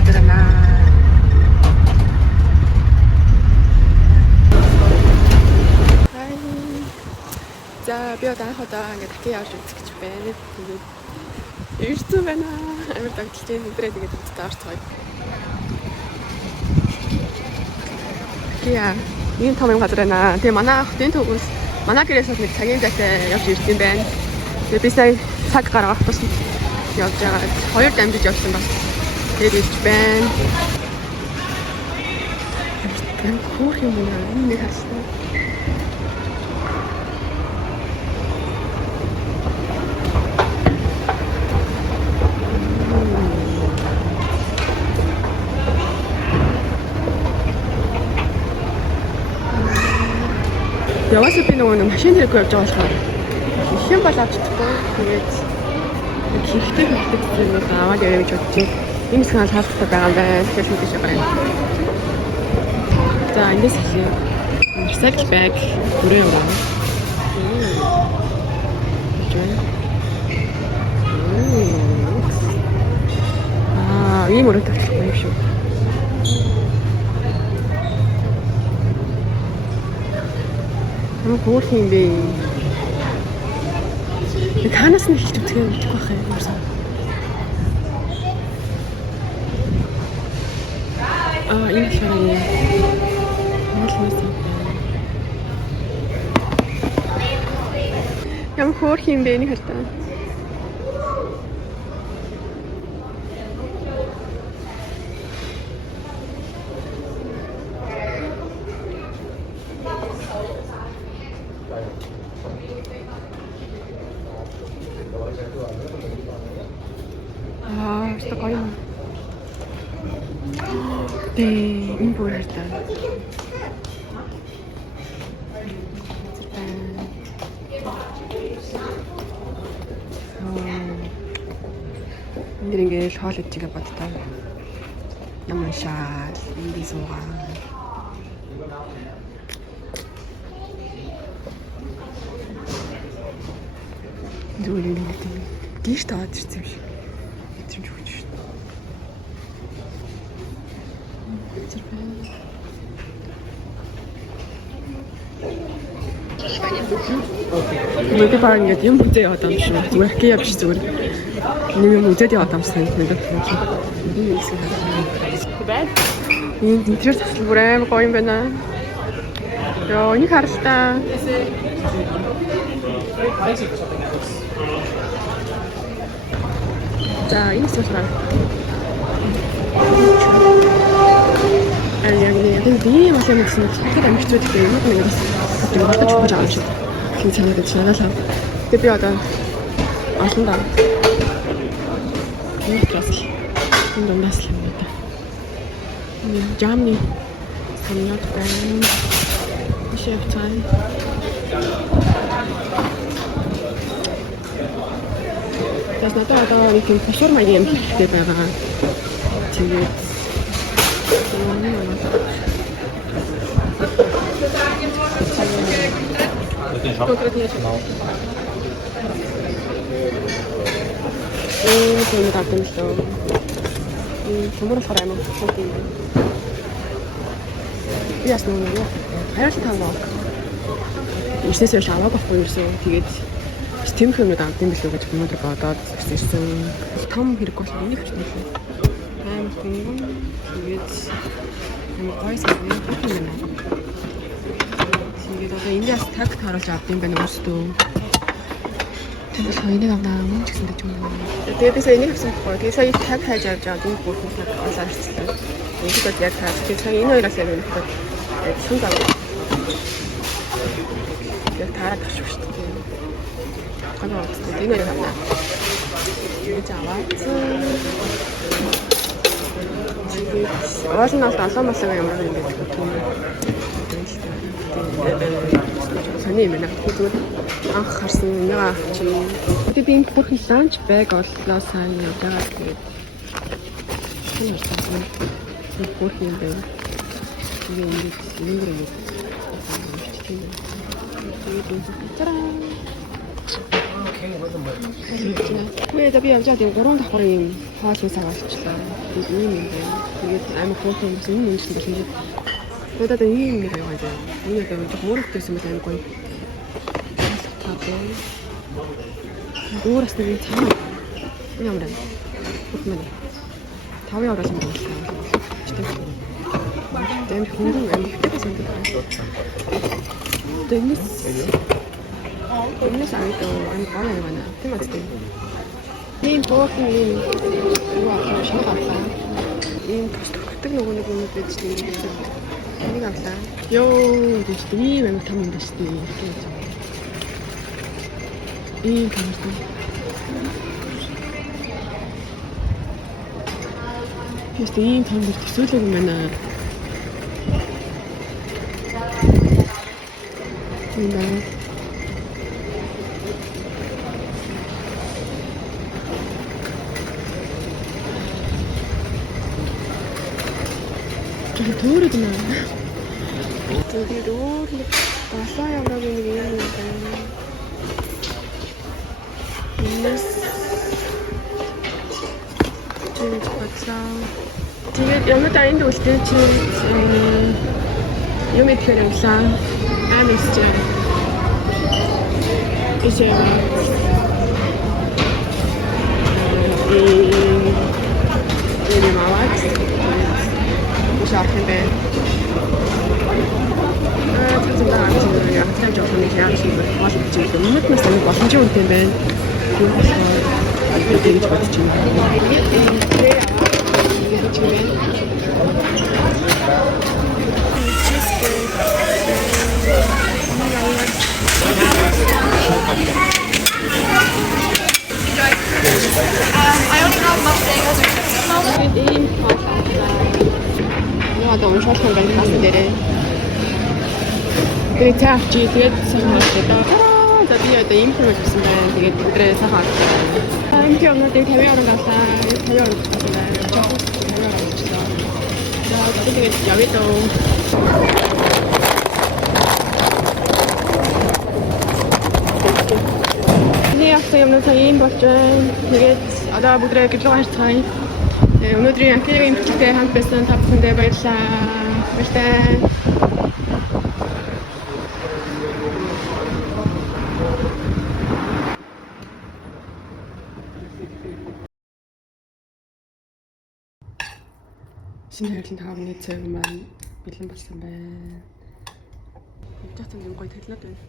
газар байна. За би одоо анх удаа ингээд хакий явж үзэх гэж байна. Тэгээд ирсэн байна. Амар дагдлж байна. Өдрөө тэгээд үзтээ орцгоё. Хакия ийм том юм газар байна. Тэгээ манай хотын төвөөс манай гэрээс нэг цагийн зайтай явж ирсэн байна. Тэгээ би сая цаг гаргах тусам явж байгаа. Хоёр дамжиж явсан бас. Тэгээд ирж байна. Тэр хөөх юм байна. Энэ хасна. Яваасаа би нөгөө машин хэрэггүй явж байгаа болохоор их юм бол авч чадахгүй. Тэгээд хэрэгтэй зүйлийг аваад явъя гэж бодчих. Энэ хэсэг нь хаалттай байгаа юм байна. Тэгэхээр мэдээж байгаа юм. За эндээс ихээ recycle bag бүрээ юм байна. Ийм өрөө тавьчихсан юм шүү. Хөөх юм бэ. Танаас нь их төвтгөө мэдэх байх юм байна. Энэ шараа. Ямар хөөх юм бэ энэ хэлтэ. Что такое? Ты не будешь ждать. Ini ringgit holit juga patah. Namun syal ini soal. Dulu ini dia start sih. Мөдө баг ингээд юм үзээ яваад юм шиг зүгээр хий явж зүгээр юм үзээд яваад юм шиг мэдээ. Энэ интерьер засал бүр амар гоё юм байна. Йоо, энийг харалтаа. За, энэ суусраа. энэ машин гэсэн хэрэг амжилттай гэх юм уу нэгээс тийм бодож байгаа юм шиг. Хин цанаа гэж санаалаа. Тэгээ би одоо олон даа. Энэ класс. Энэ дундаас л юм байна. Энэ жамны санаад байна. Шеф цай. Тэс надад одоо нэг юм фашур маягийн юм хэрэгтэй байгаа. Тэгээд конкретно энэ тэмдэг юм шүү. Чумрал хараа юм шүү. Яс нүг хайр таваа. Ишнээс шаваа байхгүй юусэн. Тэгээд систем хэмэд авд юм билүү гэж өнөөдөр бодоод ирсэн. Том хэрэг бол энийг ч нэлээ. Амар хүн. Тэгээд гойс юм байна. Тэгээд одоо эндээс таг харуулж авд юм байна өөртөө. Тэгээд хоёрыг авнаа мөн ч гэсэн гэж юм. Тэгээд энийг авсан байхгүй. Тэгээд сая таг хайж авч аваад энэ бүхэн таг олоорчлаа. Ингээд яг таа. Тэгээд сая энэ хоёроос яг өнөхөд шүн зав. Яг таарах шүү дээ. Канаа тэгээд энэ хоёрыг авнаа. Тэгээд аваад Оолноос алаамасаа ямар юм бэ гэх юм. Сони юм байна. Тэгвэл анх харсан нэг чи. Тэгээд би энэ бүрхий ланч байг оллоо сайн явж байгаа тэгээд. Энэ бүрхий юм байна. Тэгээд ингэ юм. Тэгээд тараа. Хөөе би явж байгаа 3 давхар юм хоол хийсаа болчихлоо. Тэгээд ийм юм байна. Тэгээд амар хөөрхөн хүмүүс энэ үнэшин дээр хийж. Тэгээд ийм нэг аяга гоё. Энэ одоо мөрөгтэйсэн бол амар гоё. Тапээ. Өөрөөс нэг цаа. Энэ ямар вэ? Бүгд 5 евроос юм байна. Тэм хөнгөн амьдтай юм байна. Дэнис. Дэнис аваад ань гоо юм байна. Тийм үү? Ийм боотны ийм юу шахаа. Ийм төгтөг нөгөө нэг юм байж тийм. Энийг авлаа. Йоо, тийм ийм амар том юм байна шүү дээ. Ийм камертай. Тэст ийм камер төсөөлөг юм байна. Энд төөрөд нэ. Тэгээд өөр нэг басаа яваад нэг юм байна. Yes. Тэгээд бацаа. Тэгээд ямар тайнд үлдээ чи юм ихээр явлаа. Амисч. Ишээ. Энэ мавац. Шахтэн бэ. Тэгсэн байгаа юм яа. Сайн жоох нэг яа шиг бол чиг өмнөд нас нэг боломжтой үнэтэй байна. Юу болохоор ингэж бодож байна. I also have Mustang as a Яа дон шалхан гал дээрээ. Тэгээд цаавч тэгээд санаасаа за би одоо импорт хийсэн байна. Тэгээд өдрөө сайхан авчихсан. Энд юмнуудыг 50 евро авлаа. 50 евро авсан байна. Жоо 50 евро авчихсан. За тэгээд явъя дөө. Nee, ach so, ich habe noch ein bisschen. Тэгээд одоо бүгдрээ гэлөө харцгаая. Өнөөдрийн анхны импорттэй хамт байсан та бүхэндээ баярлалаа. Баярлалаа. Шинэ хэрэглэн тааны цэг маань бэлэн болсон байна. Жаахан юм гоё талнаад байна.